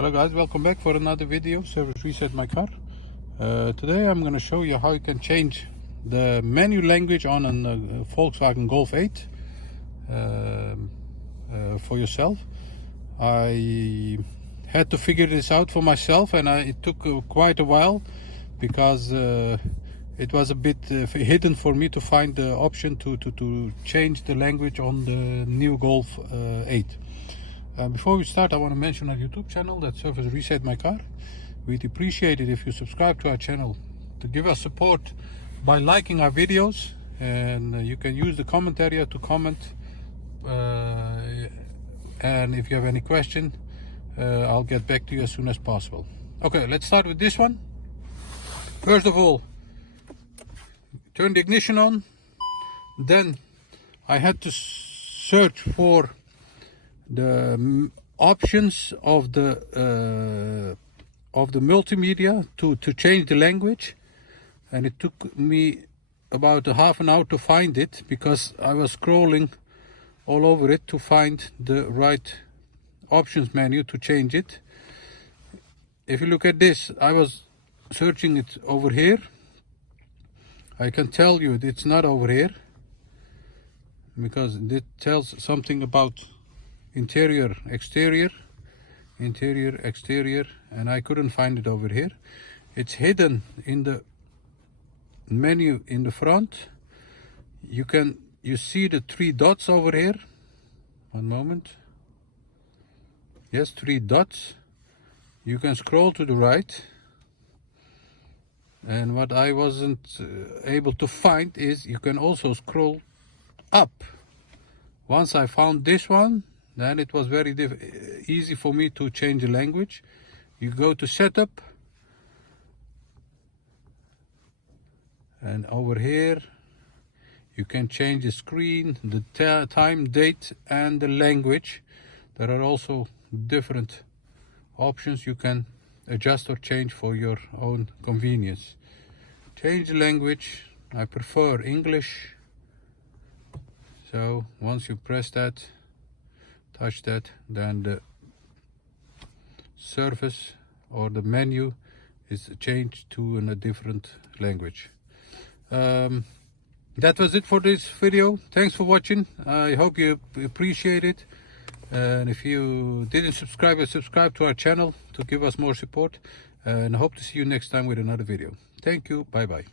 Hello guys, welcome back for another video, Service Reset My Car. Today I'm going to show you how you can change the menu language on a Volkswagen Golf 8 for yourself. I had to figure this out for myself, and it took quite a while because it was a bit hidden for me to find the option to change the language on the new Golf 8. Before we start, I want to mention our YouTube channel, that Service Reset My Car. We'd appreciate it if you subscribe to our channel to give us support by liking our videos, and you can use the comment area to comment, and if you have any question, I'll get back to you as soon as possible. Okay, let's start with this one. First of all, turn the ignition on. Then I had to search for the options of the multimedia to change the language, and it took me about a half an hour to find it because I was scrolling all over it to find the right options menu to change it. If you look at this, I was searching it over here. I can tell you it's not over here because it tells something about interior, exterior, and I couldn't find it over here. It's hidden in the menu in the front. You see the three dots over here. One moment. Yes, three dots. You can scroll to the right, and what I wasn't able to find is you can also scroll up. Once I found this one, then it was very easy for me to change the language. You go to setup, and over here you can change the screen, the time, date, and the language. There are also different options you can adjust or change for your own convenience. Change the language. I prefer English. So once you press that, touch that, then the surface or the menu is changed to a different language. That was it for this video. Thanks for watching. I hope you appreciate it, and if you didn't subscribe, subscribe to our channel to give us more support, and I hope to see you next time with another video. Thank you. Bye bye.